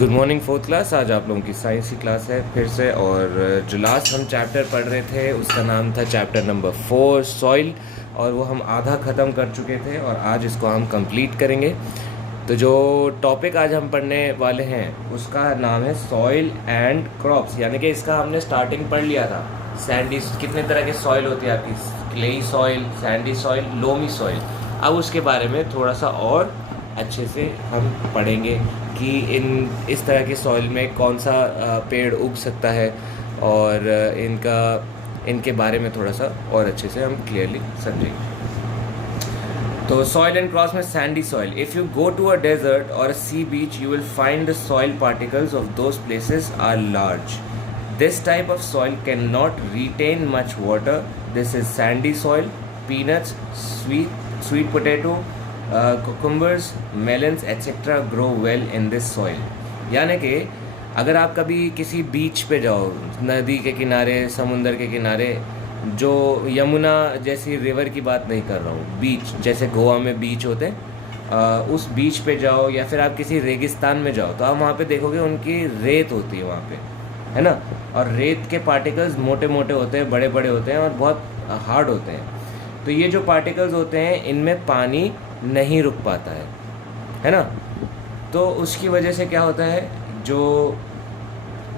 Good morning fourth class. आज आप लोगों की साइंस की क्लास है फिर से। और जो लास्ट हम चैप्टर पढ़ रहे थे उसका नाम था चैप्टर नंबर 4 सॉइल, और वो हम आधा ख़त्म कर चुके थे और आज इसको हम कंप्लीट करेंगे। तो जो टॉपिक आज हम पढ़ने वाले हैं उसका नाम है सॉइल एंड क्रॉप्स, यानी कि इसका हमने स्टार्टिंग पढ़ लिया था। सैंडी कितने तरह के सॉइल होती है आपकी, clayey soil, Sandy soil, loamy soil. अब उसके बारे में थोड़ा सा और अच्छे से हम पढ़ेंगे कि इस तरह के सॉइल में कौन सा पेड़ उग सकता है, और इनके बारे में थोड़ा सा और अच्छे से हम क्लियरली समझेंगे। तो सॉइल एंड क्रॉप्स में sandy soil, if you go to a desert और a sea beach you will find the soil particles of those places are large. This type of soil cannot retain much water. This is sandy soil. Peanuts, sweet potato, cucumbers, melons, etc. grow well in this soil. यानी कि अगर आप कभी किसी बीच पे जाओ, नदी के किनारे, समुंदर के किनारे, जो यमुना जैसी रिवर की बात नहीं कर रहा हूँ, बीच जैसे गोवा में बीच होते हैं, उस बीच पे जाओ, या फिर आप किसी रेगिस्तान में जाओ तो आप वहाँ पे देखोगे उनकी रेत होती है वहाँ पे, है ना। और रेत के पार्टिकल्स मोटे मोटे होते हैं, बड़े बड़े होते हैं और बहुत हार्ड होते हैं। तो ये जो पार्टिकल्स होते हैं इनमें पानी नहीं रुक पाता है ना। तो उसकी वजह से क्या होता है, जो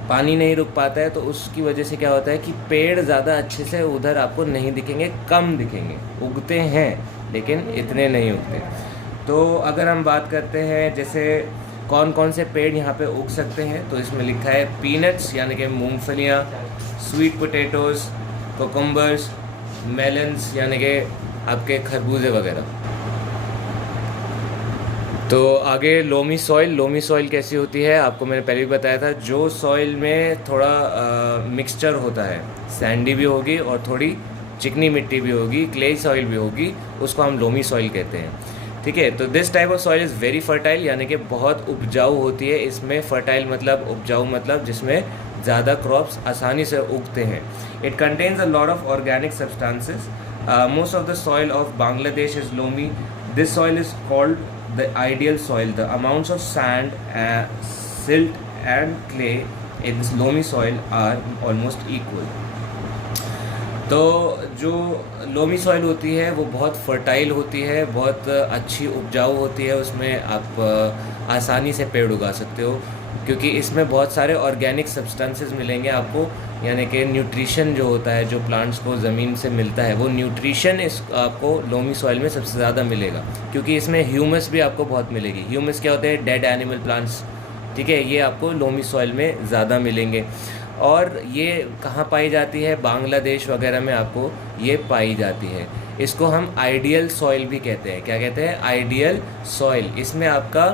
पानी नहीं रुक पाता है तो उसकी वजह से क्या होता है कि पेड़ ज़्यादा अच्छे से उधर आपको नहीं दिखेंगे, कम दिखेंगे। उगते हैं लेकिन इतने नहीं उगते। तो अगर हम बात करते हैं जैसे कौन कौन से पेड़ यहाँ पे उग सकते हैं, तो इसमें लिखा है पीनट्स यानी कि मूंगफलियाँ, स्वीट पोटैटोज़, कोकम्बर्स, मेलन्स यानी कि आपके खरबूजे वगैरह। तो आगे लोमी सॉइल कैसी होती है आपको मैंने पहले भी बताया था। जो सॉइल में थोड़ा मिक्सचर होता है, सैंडी भी होगी और थोड़ी चिकनी मिट्टी भी होगी, क्ले सॉइल भी होगी, उसको हम लोमी सॉइल कहते हैं। ठीक है। तो this type of soil is very fertile, यानी कि बहुत उपजाऊ होती है। इसमें फर्टाइल मतलब उपजाऊ मतलब जिसमें ज़्यादा क्रॉप्स आसानी से उगते हैं। It contains a lot of organic substances. Most of the soil of Bangladesh is loamy. This soil is called the ideal soil. The amounts of sand, silt and clay in this loamy soil are almost equal. तो जो loamy soil होती है वो बहुत fertile होती है, बहुत अच्छी उपजाऊ होती है। उसमें आप आसानी से पेड़ उगा सकते हो क्योंकि इसमें बहुत सारे ऑर्गेनिक सब्सटेंसेस मिलेंगे आपको, यानी कि न्यूट्रिशन जो होता है, जो प्लांट्स को ज़मीन से मिलता है, वो न्यूट्रिशन इस आपको लोमी सॉइल में सबसे ज़्यादा मिलेगा। क्योंकि इसमें ह्यूमस भी आपको बहुत मिलेगी। ह्यूमस क्या होते हैं, डेड एनिमल प्लांट्स। ठीक है, ये आपको लोमी सॉइल में ज़्यादा मिलेंगे। और ये कहाँ पाई जाती है, बांग्लादेश वगैरह में आपको ये पाई जाती है। इसको हम आइडियल सॉइल भी कहते हैं। क्या कहते हैं, आइडियल सॉइल। इसमें आपका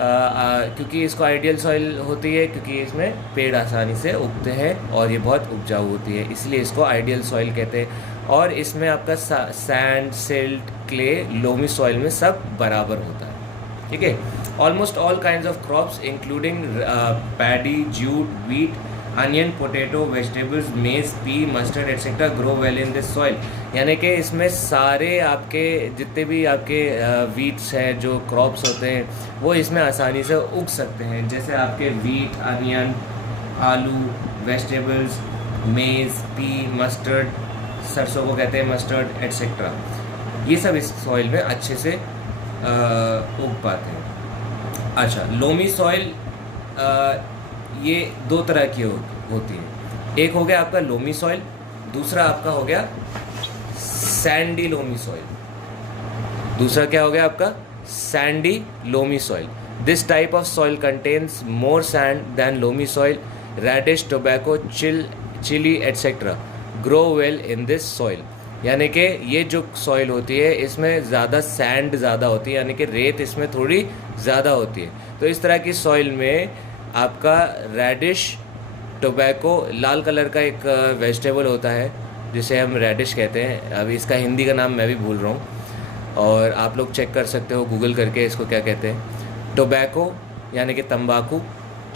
क्योंकि इसको आइडियल सॉइल होती है क्योंकि इसमें पेड़ आसानी से उगते हैं और ये बहुत उपजाऊ होती है, इसलिए इसको आइडियल सॉइल कहते हैं। और इसमें आपका sand, silt, clay, loamy soil में सब बराबर होता है। ठीक है। Almost all kinds of crops including paddy, jute, wheat, onion, potato, vegetables, maize, pea, mustard etcetera grow well in this soil. यानी कि इसमें सारे आपके जितने भी आपके वीट्स हैं, जो क्रॉप्स होते हैं, वो इसमें आसानी से उग सकते हैं। जैसे आपके वीट, अनियन, आलू, वेजिटेबल्स, मेज, पी, मस्टर्ड, सरसों को कहते हैं मस्टर्ड एटसेट्रा, ये सब इस सॉइल में अच्छे से उग पाते हैं। अच्छा, लोमी सॉइल ये दो तरह की होती है। एक हो गया आपका लोमी सॉइल, दूसरा आपका हो गया सैंडी लोमी सॉइल। दूसरा क्या हो गया आपका, sandy loamy soil. This type of soil contains more sand than loamy soil. Radish, tobacco, chilli etcetera grow well in this soil. यानी कि ये जो सॉइल होती है इसमें ज़्यादा सैंड ज़्यादा होती है, यानी कि रेत इसमें थोड़ी ज़्यादा होती है। तो इस तरह की सॉइल में आपका रेडिश, टोबैको, लाल कलर का एक वेजिटेबल होता है जिसे हम रेडिश कहते हैं। अभी इसका हिंदी का नाम मैं भी भूल रहा हूँ और आप लोग चेक कर सकते हो गूगल करके इसको क्या कहते हैं। टोबैको यानी कि तंबाकू,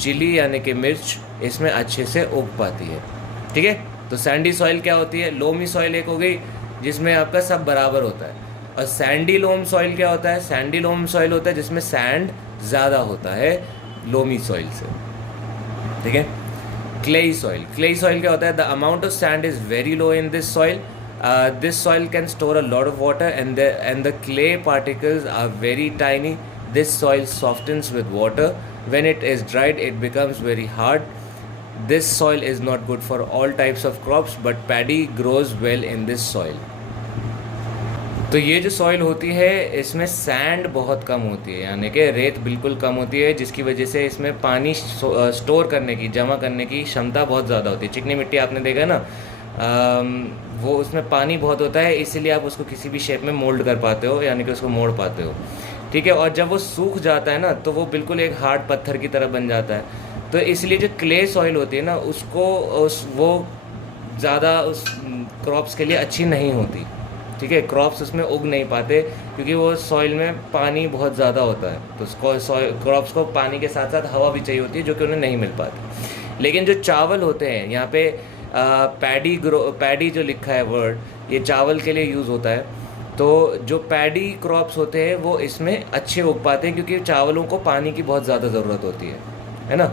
चिली यानी कि मिर्च इसमें अच्छे से उग पाती है। ठीक है। तो सैंडी सॉइल क्या होती है, लोमी सॉइल एक हो गई जिसमें आपका सब बराबर होता है। और सैंडी लोम सॉइल क्या होता है, सैंडी लोम सॉइल होता है जिसमें सैंड ज़्यादा होता है, लोमी सॉइल से, ठीक है। क्लेई सॉइल, क्लेई सॉइल क्या होता है? The amount of sand is very low in this soil. This soil can store a lot of water, and the clay particles are very tiny. This soil softens with water. When it is dried, it becomes very hard. This soil is not good for all types of crops, but paddy grows well in this soil. तो ये जो soil होती है इसमें sand बहुत कम होती है, यानी कि रेत बिल्कुल कम होती है, जिसकी वजह से इसमें पानी स्टोर करने की, जमा करने की क्षमता बहुत ज़्यादा होती है. चिकनी मिट्टी आपने देखा ना, वो उसमें पानी बहुत होता है, इसीलिए आप उसको किसी भी शेप में मोल्ड कर पाते हो, यानी कि उसको मोड़ पाते हो, ठीक है. और जब वो सूख जाता है ना तो वो बिल्कुल एक हार्ड पत्थर की तरह बन जाता है. तो इसलिए जो क्ले सॉइल होती है ना वो ज़्यादा उस क्रॉप्स के लिए अच्छी नहीं होती, ठीक है. क्रॉप्स उसमें उग नहीं पाते क्योंकि वो सॉइल में पानी बहुत ज़्यादा होता है. तो उसको क्रॉप्स को पानी के साथ साथ हवा भी चाहिए होती है, जो कि उन्हें नहीं मिल पाती. लेकिन जो चावल होते हैं यहाँ पे, पैडी जो लिखा है वर्ड, ये चावल के लिए यूज़ होता है. तो जो पैडी क्रॉप्स होते हैं वो इसमें अच्छे उग पाते हैं क्योंकि चावलों को पानी की बहुत ज़्यादा ज़रूरत होती है ना.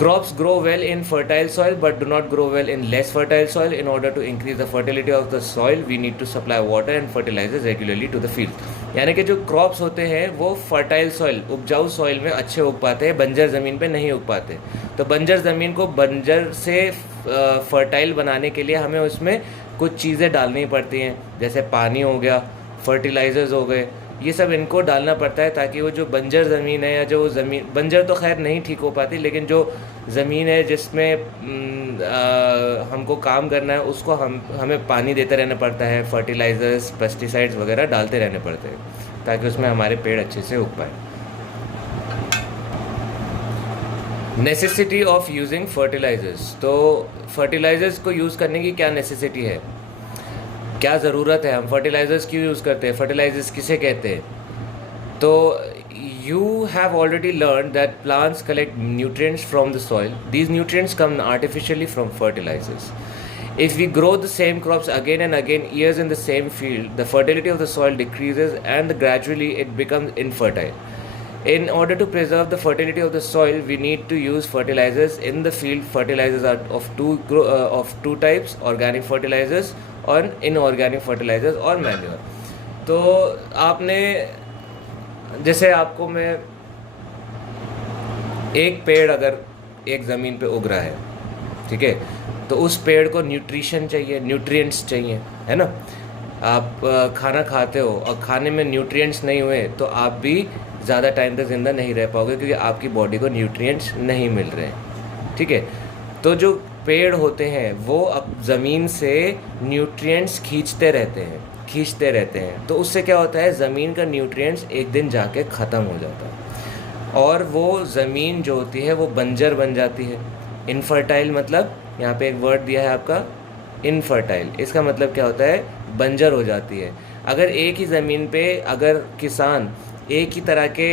Crops grow well in fertile soil but do not grow well in less fertile soil. In order to increase the fertility of the soil, we need to supply water and fertilizers regularly to the field. यानी कि जो crops होते हैं वो fertile soil, उपजाऊ soil में अच्छे उग पाते हैं, बंजर ज़मीन पे नहीं उग पाते. तो बंजर ज़मीन को बंजर से फर्टाइल बनाने के लिए हमें उसमें कुछ चीज़ें डालनी पड़ती हैं, जैसे पानी हो गया, फर्टिलाइजर्स हो गए, ये सब इनको डालना पड़ता है ताकि वो जो बंजर ज़मीन है, या जो ज़मीन बंजर तो खैर नहीं ठीक हो पाती, लेकिन जो ज़मीन है जिसमें हमको काम करना है उसको हमें पानी देते रहना पड़ता है, फर्टिलाइज़र्स, पेस्टिसाइड्स वगैरह डालते रहने पड़ते हैं ताकि उसमें हमारे पेड़ अच्छे से उग पाए. Necessity of using fertilizers. तो फर्टिलाइज़र्स को यूज़ करने की क्या नेसेसिटी है, क्या ज़रूरत है, हम फर्टिलाइज़र्स क्यों यूज़ करते हैं, फर्टिलाइज़र्स किसे कहते हैं. तो you have already learned that plants collect nutrients from the soil. These nutrients come artificially from fertilizers. If we grow the same crops again and again years in the same field, the fertility of the soil decreases and gradually it becomes infertile. In order to preserve the fertility of the soil, we need to use fertilizers in the field. Fertilizers are of two types: organic fertilizers और inorganic fertilizers और manure. तो आपने, जैसे आपको मैं, एक पेड़ अगर एक ज़मीन पे उग रहा है, ठीक है, तो उस पेड़ को न्यूट्रिशन चाहिए, न्यूट्रिएंट्स चाहिए, है ना. आप खाना खाते हो और खाने में न्यूट्रिएंट्स नहीं हुए तो आप भी ज़्यादा टाइम तक ज़िंदा नहीं रह पाओगे क्योंकि आपकी बॉडी को न्यूट्रिएंट्स नहीं मिल रहे हैं, ठीक है. तो जो पेड़ होते हैं वो अब ज़मीन से न्यूट्रिएंट्स खींचते रहते हैं. तो उससे क्या होता है, ज़मीन का न्यूट्रिएंट्स एक दिन जाके ख़त्म हो जाता है और वो ज़मीन जो होती है वो बंजर बन जाती है. इनफर्टाइल मतलब, यहाँ पे एक वर्ड दिया है आपका इनफर्टाइल, इसका मतलब क्या होता है, बंजर हो जाती है. अगर एक ही ज़मीन पे अगर किसान एक ही तरह के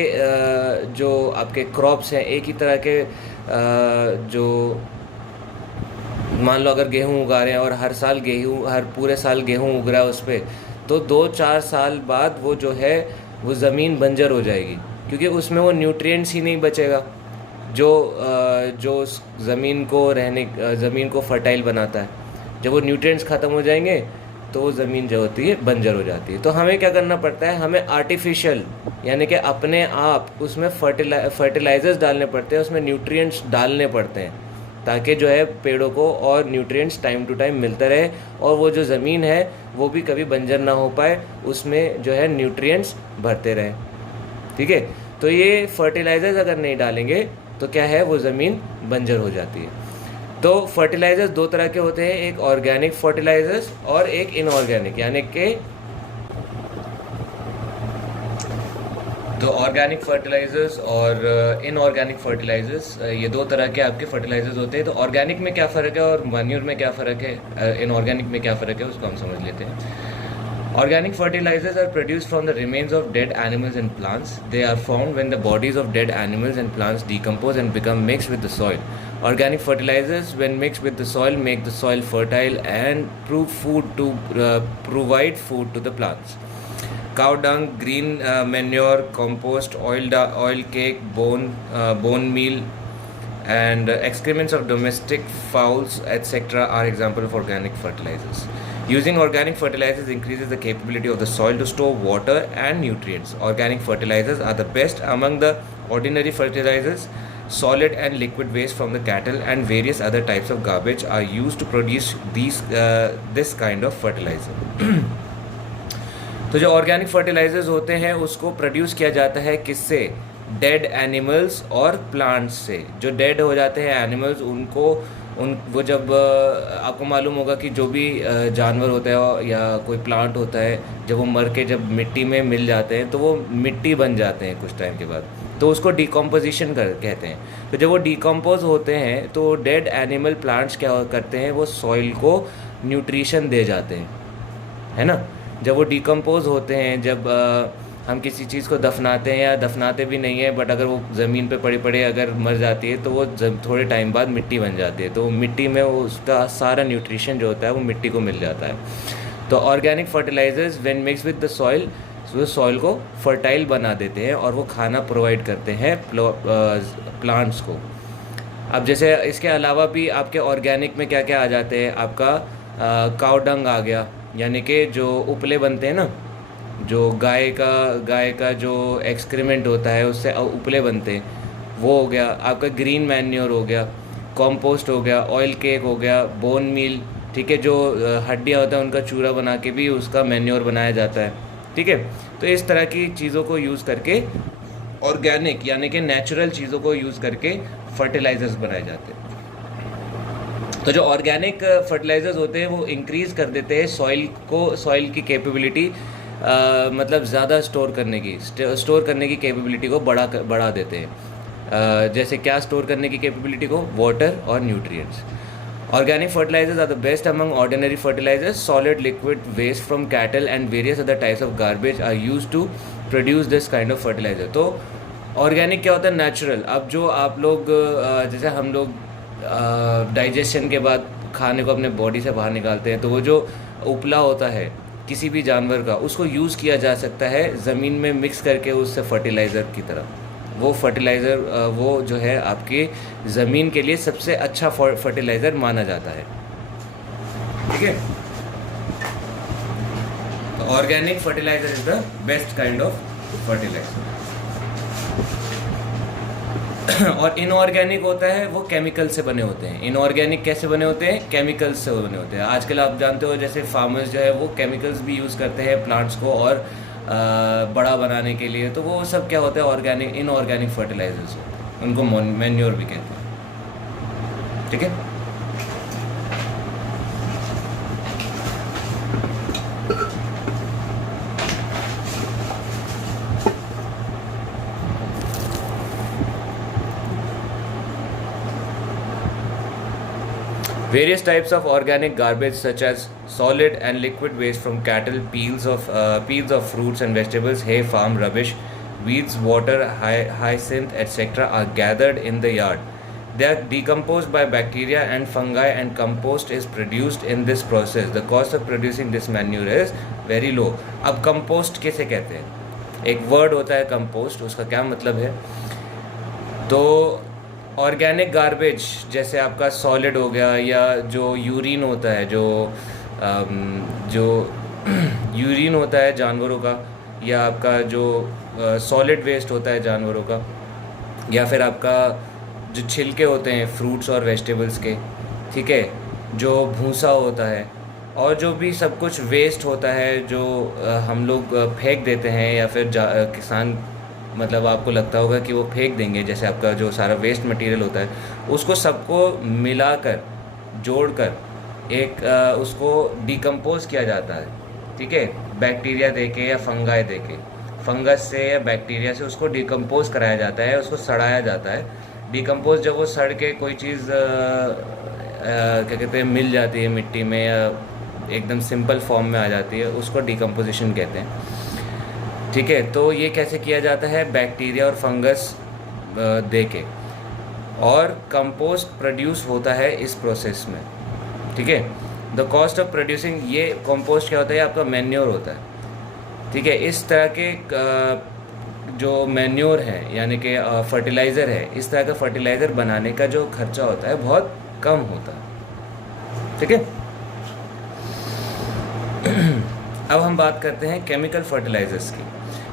जो आपके क्रॉप्स हैं, एक ही तरह के जो मान लो अगर गेहूँ उगा रहे हैं और हर पूरे साल गेहूँ उग रहा है उस पर, तो 2-4 साल बाद वो जो है वो ज़मीन बंजर हो जाएगी क्योंकि उसमें वो न्यूट्रिएंट्स ही नहीं बचेगा जो ज़मीन को फर्टाइल बनाता है. जब वो न्यूट्रिएंट्स ख़त्म हो जाएंगे तो वो ज़मीन जो होती है बंजर हो जाती है. तो हमें क्या करना पड़ता है, हमें आर्टिफिशियल यानी कि अपने आप उसमें फर्टिलाइज़र्स डालने पड़ते हैं, उसमें न्यूट्रिएंट्स डालने पड़ते हैं ताकि जो है पेड़ों को और न्यूट्रिएंट्स टाइम टू टाइम मिलता रहे और वो जो ज़मीन है वो भी कभी बंजर ना हो पाए, उसमें जो है न्यूट्रिएंट्स भरते रहें, ठीक है. तो ये फर्टिलाइज़र्स अगर नहीं डालेंगे तो क्या है, वो ज़मीन बंजर हो जाती है. तो फर्टिलाइज़र्स 2 तरह के होते हैं, एक ऑर्गेनिक फर्टिलाइज़र्स और एक इनऑर्गेनिक, यानी कि तो ऑर्गेनिक फर्टिलाइज़र्स और इनऑर्गेनिक फर्टिलाइज़र्स, ये 2 तरह के आपके फर्टिलाइज़र्स होते हैं. तो ऑर्गेनिक में क्या फ़र्क है और मैन्योर में क्या फ़र्क है, इनऑर्गेनिक में क्या फ़र्क है, उसको हम समझ लेते हैं. Organic fertilizers are produced from the remains of dead animals and plants. They are formed when the bodies of dead animals and plants decompose and become mixed with the soil. Organic fertilizers, when mixed with the soil, make the soil fertile and provide food to the plants. cow dung, green manure, compost, oil cake, bone meal, and excrements of domestic fowls, etc. are example of organic fertilizers. Using organic fertilizers increases the capability of the soil to store water and nutrients. Organic fertilizers are the best among the ordinary fertilizers. Solid and liquid waste from the cattle and various other types of garbage are used to produce this kind of fertilizer. तो जो organic fertilisers होते हैं उसको produce किया जाता है किससे? Dead animals और प्लांट्स से. जो डेड हो जाते हैं एनिमल्स वो जब आपको मालूम होगा कि जो भी जानवर होता है या कोई प्लांट होता है, जब वो मर के जब मिट्टी में मिल जाते हैं तो वो मिट्टी बन जाते हैं कुछ टाइम के बाद, तो उसको डिकम्पोजिशन कहते हैं. तो जब वो डिकम्पोज होते हैं तो डेड एनिमल प्लांट्स क्या करते हैं, वो सॉइल को न्यूट्रिशन दे जाते हैं, है ना. जब वो डिकम्पोज होते हैं, जब हम किसी चीज़ को दफनाते हैं या दफनाते भी नहीं है, बट अगर वो ज़मीन पे पड़े अगर मर जाती है तो वो थोड़े टाइम बाद मिट्टी बन जाती है. तो मिट्टी में वो उसका सारा न्यूट्रिशन जो होता है वो मिट्टी को मिल जाता है. तो organic fertilizers when mix with the soil, वो सॉइल को फर्टाइल बना देते हैं और वो खाना प्रोवाइड करते हैं प्लांट्स को. अब जैसे इसके अलावा भी आपके ऑर्गेनिक में क्या क्या आ जाते हैं, आपका काउ डंग आ गया, यानी कि जो उपले बनते हैं ना, जो गाय का जो एक्सक्रीमेंट होता है उससे उपले बनते हैं, वो हो गया. आपका ग्रीन मैन्योर हो गया, कंपोस्ट हो गया, ऑयल केक हो गया, बोन मील, ठीक है, जो हड्डियाँ होता है उनका चूरा बना के भी उसका मैन्योर बनाया जाता है, ठीक है. तो इस तरह की चीज़ों को यूज़ करके ऑर्गेनिक यानी कि नेचुरल चीज़ों को यूज़ करके फर्टिलाइजर्स बनाए जाते हैं. तो जो ऑर्गेनिक फर्टिलाइजर्स होते हैं वो इंक्रीज़ कर देते हैं सॉइल की कैपेबिलिटी, मतलब ज़्यादा स्टोर करने की कैपेबिलिटी को बढ़ा देते हैं. जैसे क्या स्टोर करने की कैपेबिलिटी को? वाटर और nutrients. Organic fertilizers are the best among ordinary fertilizers. Solid liquid waste from cattle and various other types of garbage are used to produce this kind of fertilizer. तो organic क्या होता है? Natural. अब जो आप लोग जैसे हम लोग डाइजेशन के बाद खाने को अपने बॉडी से बाहर निकालते हैं, तो वो जो उपला होता है किसी भी जानवर का, उसको यूज़ किया जा सकता है ज़मीन में मिक्स करके उससे फर्टिलाइज़र की तरह. वो फर्टिलाइज़र वो जो है आपके ज़मीन के लिए सबसे अच्छा फर्टिलाइज़र माना जाता है, ठीक है. तो organic fertiliser is the best kind of fertiliser. और इनऑर्गेनिक होता है वो केमिकल से बने होते हैं. इनऑर्गेनिक कैसे बने होते हैं? केमिकल्स से बने होते हैं. आजकल आप जानते हो जैसे फार्मर्स जो है वो केमिकल्स भी यूज़ करते हैं प्लांट्स को और बड़ा बनाने के लिए. तो वो सब क्या होता है? इनऑर्गेनिक फर्टिलाइजर्स होते हैं, उनको मैन्योर भी कहते हैं, ठीक है. Various types of organic garbage such as solid and liquid waste from cattle, peels of fruits and vegetables, hay, farm rubbish, weeds, water, hyacinth, etc. are gathered in the yard. They are decomposed by bacteria and fungi and compost is produced in this process. The cost of producing this manure is very low. अब compost कैसे कहते हैं? एक word होता है compost, उसका क्या मतलब है? तो ऑर्गेनिक गार्बेज जैसे आपका सॉलिड हो गया, या जो यूरिन होता है, जो यूरिन होता है जानवरों का, या आपका जो सॉलिड वेस्ट होता है जानवरों का, या फिर आपका जो छिलके होते हैं फ्रूट्स और वेजिटेबल्स के, ठीक है, जो भूसा होता है, और जो भी सब कुछ वेस्ट होता है जो हम लोग फेंक देते हैं, या फिर किसान, मतलब आपको लगता होगा कि वो फेंक देंगे, जैसे आपका जो सारा वेस्ट मटेरियल होता है उसको सबको मिलाकर जोड़कर एक उसको डिकम्पोज किया जाता है, ठीक है, बैक्टीरिया देके या फंगाई देके, फंगस से या बैक्टीरिया से उसको डिकम्पोज कराया जाता है, उसको सड़ाया जाता है. डिकम्पोज जब वो सड़ के कोई चीज़ क्या कहते हैं मिल जाती है मिट्टी में, या एकदम सिंपल फॉर्म में आ जाती है, उसको डिकम्पोजिशन कहते हैं, ठीक है. तो ये कैसे किया जाता है? बैक्टीरिया और फंगस दे के, और कंपोस्ट प्रोड्यूस होता है इस प्रोसेस में, ठीक है. द कॉस्ट ऑफ प्रोड्यूसिंग, ये कंपोस्ट क्या होता है? आपका मैन्योर होता है. ठीक है, इस तरह के जो मैन्योर है यानी कि फर्टिलाइज़र है, इस तरह का फर्टिलाइज़र बनाने का जो खर्चा होता है बहुत कम होता है। ठीक है, अब हम बात करते हैं केमिकल फर्टिलाइज़र्स की।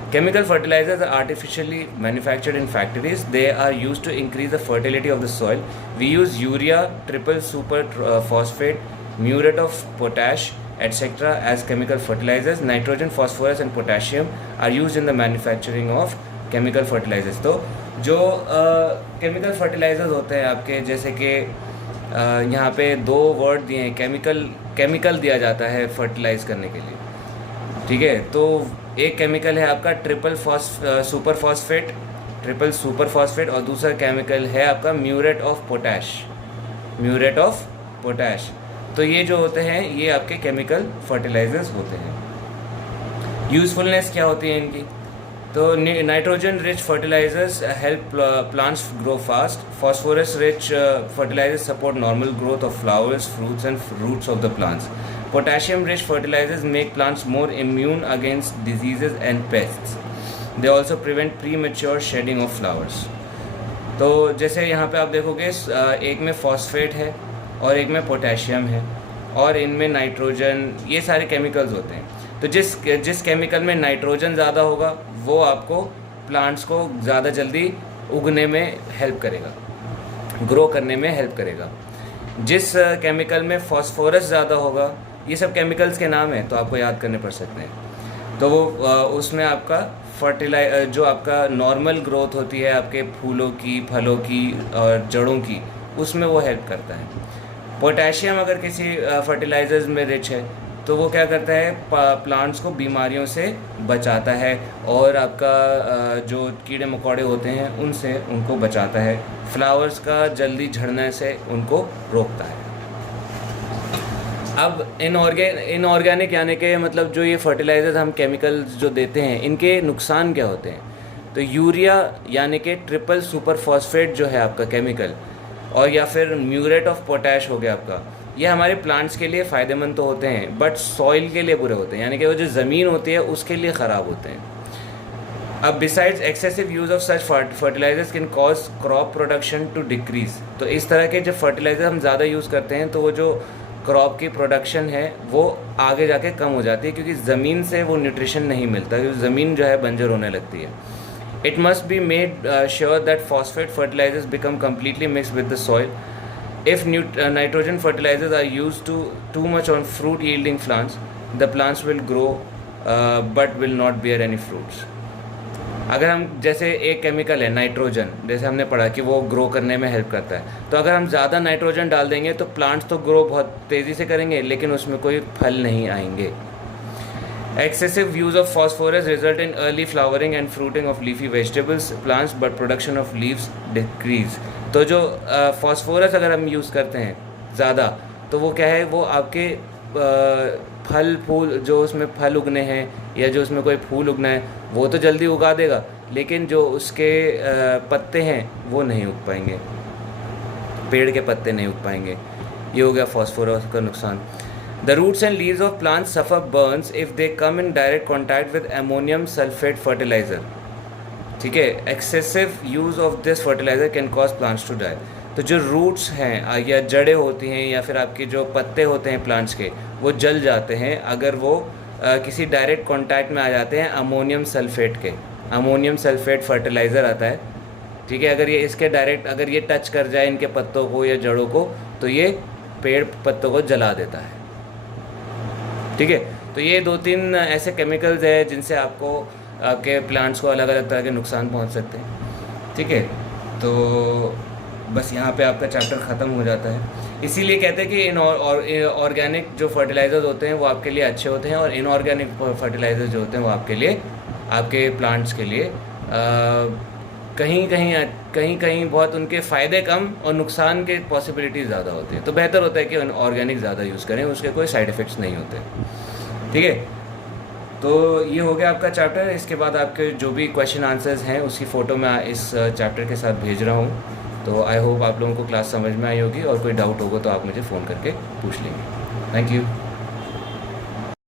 Chemical fertilizers are artificially manufactured in factories. They are used to increase the fertility of the soil. We use urea, triple super phosphate, muriate of potash, etc. as chemical fertilizers. Nitrogen, phosphorus and potassium are used in the manufacturing of chemical fertilizers. तो जो chemical fertilizers होते हैं आपके, जैसे कि यहाँ पे दो वर्ड दिए हैं, केमिकल दिया जाता है फर्टिलाइज करने के लिए। ठीक है, तो एक केमिकल है आपका ट्रिपल सुपर फॉस्फेट और दूसरा केमिकल है आपका म्यूरेट ऑफ पोटैश। तो ये जो होते हैं ये आपके केमिकल फर्टिलाइजर्स होते हैं। यूज़फुलनेस क्या होती है इनकी? तो nitrogen rich fertilizers help plants grow fast. Phosphorus rich fertilizers support normal growth of flowers, fruits and roots of the plants. Potassium rich fertilizers make plants more immune against diseases and pests. They also prevent premature shedding of flowers. तो जैसे यहाँ पे आप देखोगे एक में phosphate है और एक में पोटेशियम है और इनमें नाइट्रोजन, ये सारे केमिकल्स होते हैं। तो जिस केमिकल में नाइट्रोजन ज़्यादा होगा वो आपको प्लांट्स को ज़्यादा जल्दी उगने में हेल्प करेगा, ग्रो करने में हेल्प करेगा। जिस केमिकल में फॉस्फोरस ज़्यादा होगा, ये सब केमिकल्स के नाम हैं तो आपको याद करने पड़ सकते हैं। तो वो उसमें आपका जो आपका नॉर्मल ग्रोथ होती है आपके फूलों की, फलों की और जड़ों की, उसमें वो हेल्प करता है। पोटेशियम अगर किसी फर्टिलाइजर्स में रिच है तो वो क्या करता है, प्लांट्स को बीमारियों से बचाता है और आपका जो कीड़े मकोड़े होते हैं उनसे उनको बचाता है, फ्लावर्स का जल्दी झड़ने से उनको रोकता है। अब इनऑर्गेनिक यानी कि मतलब जो ये फर्टिलाइजर्स हम केमिकल्स जो देते हैं इनके नुकसान क्या होते हैं? तो यूरिया यानी कि ट्रिपल सुपर फॉस्फेट जो है आपका केमिकल, और या फिर म्यूरेट ऑफ पोटैश हो गया आपका, ये हमारे प्लांट्स के लिए फ़ायदेमंद तो होते हैं बट सॉइल के लिए बुरे होते हैं, यानी कि वो जो ज़मीन होती है उसके लिए ख़राब होते हैं। अब besides excessive use of such fertilizers can cause crop production to decrease. तो इस तरह के जब फर्टिलाइज़र हम ज़्यादा यूज़ करते हैं तो वो जो क्रॉप की प्रोडक्शन है वो आगे जाके कम हो जाती है, क्योंकि ज़मीन से वो न्यूट्रिशन नहीं मिलता, क्योंकि ज़मीन जो है बंजर होने लगती है। It must be made sure that phosphate fertilizers become completely mix with the soil. If nitrogen fertilizers are used too much on fruit yielding plants, the plants will grow but will not bear any fruits. अगर हम जैसे एक chemical है nitrogen, जैसे हमने पढ़ा कि वो ग्रो करने में हेल्प करता है, तो अगर हम ज़्यादा नाइट्रोजन डाल देंगे तो प्लांट्स तो ग्रो बहुत तेज़ी से करेंगे लेकिन उसमें कोई फल नहीं आएंगे। Excessive use of phosphorus result in early flowering and fruiting of leafy vegetables plants, but production of leaves decrease. तो जो फॉस्फोरस अगर हम यूज़ करते हैं ज़्यादा तो वो क्या है, वो आपके फल फूल जो उसमें फल उगने हैं या जो उसमें कोई फूल उगना है वो तो जल्दी उगा देगा, लेकिन जो उसके पत्ते हैं वो नहीं उग पाएंगे, पेड़ के पत्ते नहीं उग पाएंगे। ये हो गया फॉस्फोरस का नुकसान। The roots and leaves of plants suffer burns if they come in direct contact with ammonium sulfate fertilizer. ठीक है, excessive use of this fertilizer can cause plants to die. तो जो रूट्स हैं या जड़ें होती हैं या फिर आपके जो पत्ते होते हैं प्लांट्स के, वो जल जाते हैं अगर वो किसी डायरेक्ट कांटेक्ट में आ जाते हैं अमोनियम सल्फेट के। अमोनियम सल्फेट फर्टिलाइज़र आता है, ठीक है, अगर ये इसके डायरेक्ट अगर ये टच कर जाए इनके पत्तों को या जड़ों को तो ये पेड़ पत्तों को जला देता है। ठीक है, तो ये 2-3 ऐसे केमिकल्स हैं जिनसे आपको आपके प्लांट्स को अलग अलग तरह के नुकसान पहुंच सकते हैं। ठीक है, तो बस यहाँ पे आपका चैप्टर ख़त्म हो जाता है। इसीलिए कहते हैं कि ऑर्गेनिक जो फर्टिलाइज़र्स होते हैं वो आपके लिए अच्छे होते हैं और इनऑर्गेनिक फर्टिलाइज़र्स जो होते हैं वो आपके लिए, आपके प्लांट्स के लिए कहीं कहीं बहुत उनके फ़ायदे कम और नुकसान के पॉसिबिलिटीज़ ज़्यादा होती हैं। तो बेहतर होता है कि ऑर्गेनिक ज़्यादा यूज़ करें, उसके कोई साइड इफ़ेक्ट्स नहीं होते। ठीक है, तो ये हो गया आपका चैप्टर। इसके बाद आपके जो भी क्वेश्चन आंसर्स हैं उसकी फ़ोटो मैं इस चैप्टर के साथ भेज रहा हूँ। तो आई होप आप लोगों को क्लास समझ में आई होगी और कोई डाउट होगा तो आप मुझे फ़ोन करके पूछ लेंगे। Thank you.